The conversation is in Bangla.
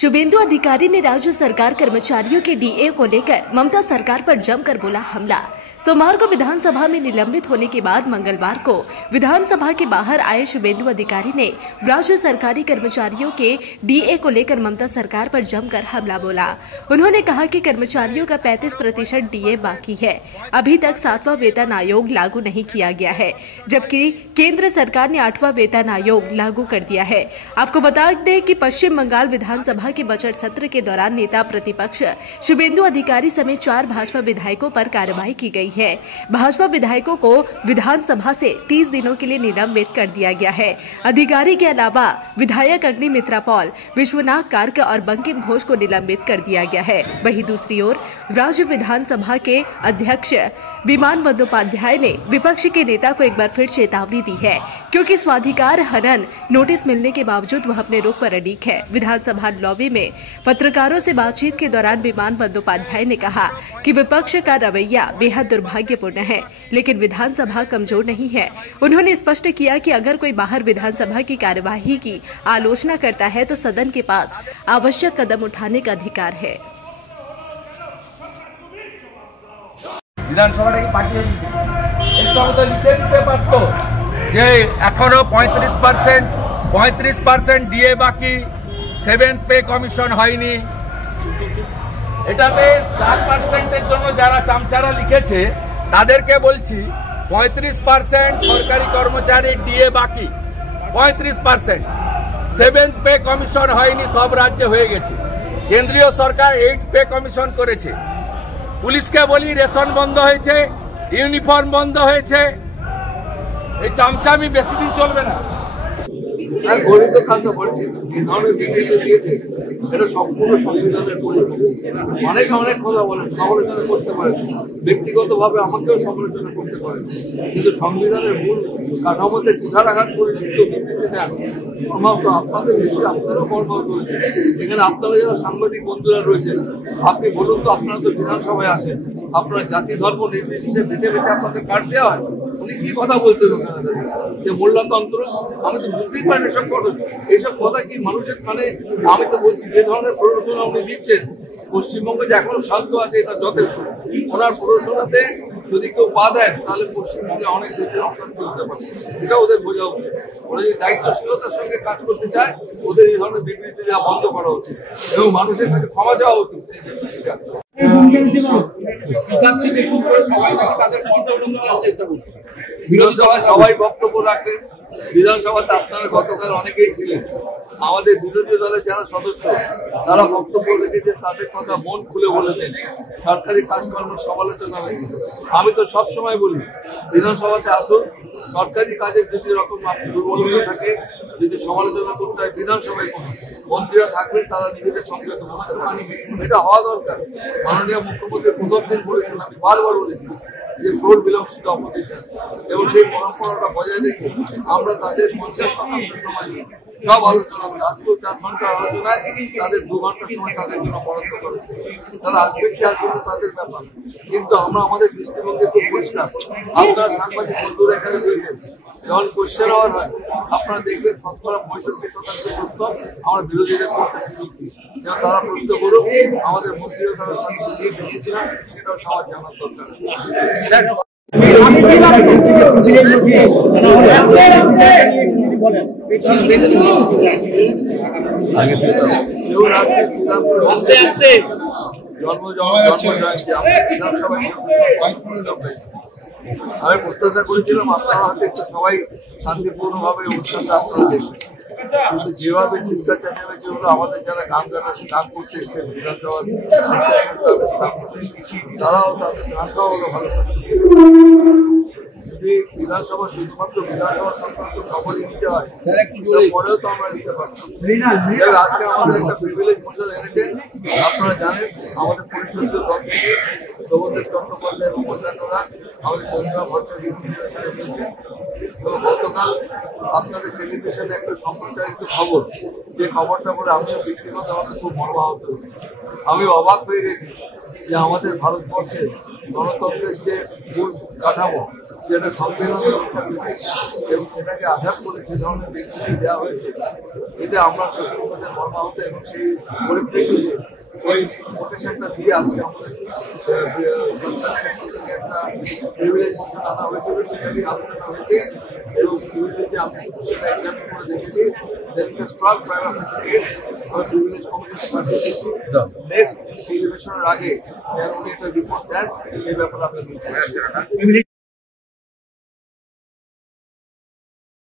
शुभेंदु अधिकारी ने राज्य सरकार कर्मचारियों के डीए को लेकर ममता सरकार पर जमकर बोला हमला। सोमवार को विधानसभा में निलंबित होने के बाद मंगलवार को विधानसभा के बाहर आए शुभेंदु अधिकारी ने राज्य सरकारी कर्मचारियों के डीए को लेकर ममता सरकार पर जमकर हमला बोला। उन्होंने कहा कि कर्मचारियों का 35% डीए बाकी है। अभी तक 7वां वेतन आयोग लागू नहीं किया गया है, जबकि केंद्र सरकार ने 8वां वेतन आयोग लागू कर दिया है। आपको बता दें कि पश्चिम बंगाल विधानसभा के बजट सत्र के दौरान नेता प्रतिपक्ष शुभेंदु अधिकारी समेत 4 भाजपा विधायकों पर कार्रवाई की गई है। भाजपा विधायकों को विधानसभा से 30 दिनों के लिए निलंबित कर दिया गया है। अधिकारी के अलावा विधायक अग्निमित्रा पॉल, विश्वनाथ कार्क और बंकिम घोष को निलंबित कर दिया गया है। वहीं दूसरी ओर राज्य विधानसभा के अध्यक्ष विमान बंदोपाध्याय ने विपक्ष के नेता को एक बार फिर चेतावनी दी है, क्योंकि स्वाधिकार हनन नोटिस मिलने के बावजूद वह अपने रुख पर अडिग है। विधानसभा लॉबी में पत्रकारों से बातचीत के दौरान विमान बंदोपाध्याय ने कहा कि विपक्ष का रवैया बेहद दुर्भाग्यपूर्ण है, लेकिन विधानसभा कमजोर नहीं है। उन्होंने स्पष्ट किया कि अगर कोई बाहर विधानसभा की कार्यवाही की आलोचना करता है तो सदन के पास आवश्यक कदम उठाने का अधिकार है। विधानसभा लिखे दिते पारतो जे एखोनो 35% डीए बाकी, 7th पे कमिशन হয়নি। এটাতে 4% জন্য যারা চামচারা লিখেছে তাদেরকে বলছি 35% সরকারি কর্মচারী ডিএ বাকি, 35% 7th पे কমিশন হয়নি, সব রাজ্যে হয়ে গেছে। কেন্দ্রীয় সরকার 8th पे কমিশন করেছে। পুলিশকে বলি রেশন বন্ধ হয়েছে, ইউনিফর্ম বন্ধ হয়েছে। এই চামচামি বেশি দিন চলবে না। গরিব খাদ্য এই ধরনের বিবৃতি দিয়েছে সেটা সম্পূর্ণ সংবিধানের পরিপন্থী। অনেকে অনেক কথা বলেন, সমালোচনা করতে পারেন, ব্যক্তিগতভাবে আমাকেও সমালোচনা করতে পারেন, কিন্তু সংবিধানের মূল কাঠামোতে কুঠারাঘাত করে বিবৃতি দেন কর্মাহত আপনাদের বেশি, আপনারাও কর্মাহত হয়েছে। এখানে আপনারা যারা সাংবাদিক বন্ধুরা রয়েছেন, আপনি বলুন তো, আপনারা তো বিধানসভায় আসেন, আপনার জাতি ধর্ম নির্বিশেষে বেছে বেছে আপনাদের কার্ড দেওয়া হয়। উনি কি কথা বলছেন ওখানে যে মোল্লাতন্ত্র? আমি তো বুঝতেই পারি এইসব কথা কি মানুষের কানে। আমি তো বলছি যে ধরনের প্ররোচনা উনি দিচ্ছেন, পশ্চিমবঙ্গে যে এখনো শান্ত আছে এটা যথেষ্ট। ওনার প্ররোচনাতে যদি কেউ পা দেন তাহলে পশ্চিমবঙ্গে অনেক বেশি অশান্তি হতে পারে, এটা ওদের বোঝা উচিত। ওরা যদি দায়িত্বশীলতার সঙ্গে কাজ করতে চায়, ওদের এই ধরনের বিবৃতি দেওয়া বন্ধ করা উচিত এবং মানুষের কাছে ক্ষমা চাওয়া উচিত। বিধানসভায় সবাই বক্তব্য রাখেন। বিধানসভাতে আপনারা গতকাল অনেকেই ছিলেন, আমাদের বিরোধী দলের যারা সদস্য তারা বক্তব্য রেখেছেন, তাদের কথা মন খুলে বলেছেন। সরকারি কাজকর্মের সমালোচনা হয়েছে। আমি তো সবসময় বলি বিধানসভাতে আসুন, সরকারি কাজের যদি রকম দুর্বলতা থাকে, যদি সমালোচনা করতে হয় বিধানসভায় করুন। মন্ত্রীরা থাকবেন, তারা নিজেদের সংযত করতে পারেন, এটা হওয়া দরকার। মাননীয় মুখ্যমন্ত্রী প্রথম দিন বলেছেন, আমি বারবার বলেছি যে ফ্লোর বিলংস টু অপোজিশন, এবং সেই পরম্পরাটা বজায় রেখে আমরা তাদের 50% সময় সব আলোচনা করি। আজকেও 4 ঘন্টার আলোচনায় তাদের 2 ঘন্টার সময় তাদের জন্য বরাদ্দ করেছে। তারা আসবে কি আসবে না তাদের ব্যাপার, কিন্তু আমরা আমাদের দৃষ্টিভঙ্গি খুব পরিষ্কার। আপনারা সাংবাদিক বন্ধুরা এখানে রয়েছেন, যখন কোশ্চেন আওয়ার হয় আপনারা দেখবেন 65% প্রশ্ন আমরা বিরোধীদের করতে সুযোগ দিই। যেন তারা প্রশ্ন করুক, আমাদের মন্ত্রীরা তারা শান্তি দিয়েছিলেন, সেটাও সবার জানার দরকার। আমি প্রত্যাশা করেছিলাম আপনারা হাতে একটু সবাই শান্তিপূর্ণভাবে অনুষ্ঠানটা আপনারা দেখবেন, কিন্তু যেভাবে চিন্তা চেঁচামেচি হলো, আমাদের যারা গান গান করছে বিধানসভার তারাও তাদের গান গাওয়া হলো ভালো। যদি বিধানসভা শুধুমাত্র বিধানসভা সংক্রান্ত খবরই নিতে হয়, পরেও তো আমরা নিতে পারতাম। আজকে আমাদের একটা প্রিভিলেজ মশাল এনেছেন। আপনারা জানেন আমাদের পরিষদীয় দল থেকে সৌগত চট্টোপাধ্যায় এবং অন্যান্যরা আমাদের চন্দ্রা ভট্টাচার্য এবং গতকাল আপনাদের টেলিভিশনে একটা সম্প্রচারিত খবর, যে খবরটা বলে আমিও ব্যক্তিগতভাবে খুব মর্মাহত হয়েছি। আমি অবাক হয়ে গেছি যে আমাদের ভারতবর্ষের গণতন্ত্রের যে মূল কাঠামো, যেটা সংবিধান এবং সেটাকে আঘাত করে যে ধরনের ব্যক্তি দেওয়া হয়েছে, এটা আমরা সুপ্রিম মর্মাহত এবং সেই পরিপ্রেক্ষিতে ওই নোটিশনটা দিয়ে আজকে আমাদের সরকারের পক্ষ থেকে একটা প্রিভিলেজ মোশন আনা হয়েছিল, সেটাকে আলোচনা হয়েছে এবং প্রিভিলেজে আমি সেটা এক্সামিন করে দেখেছি। স্ট্রং প্রিভিলেজ কমিটিতে পাঠিয়েছি। নেক্সট সেই অধিবেশনের আগে যেন উনি একটা রিপোর্ট দেন, সেই ব্যাপারে আমরা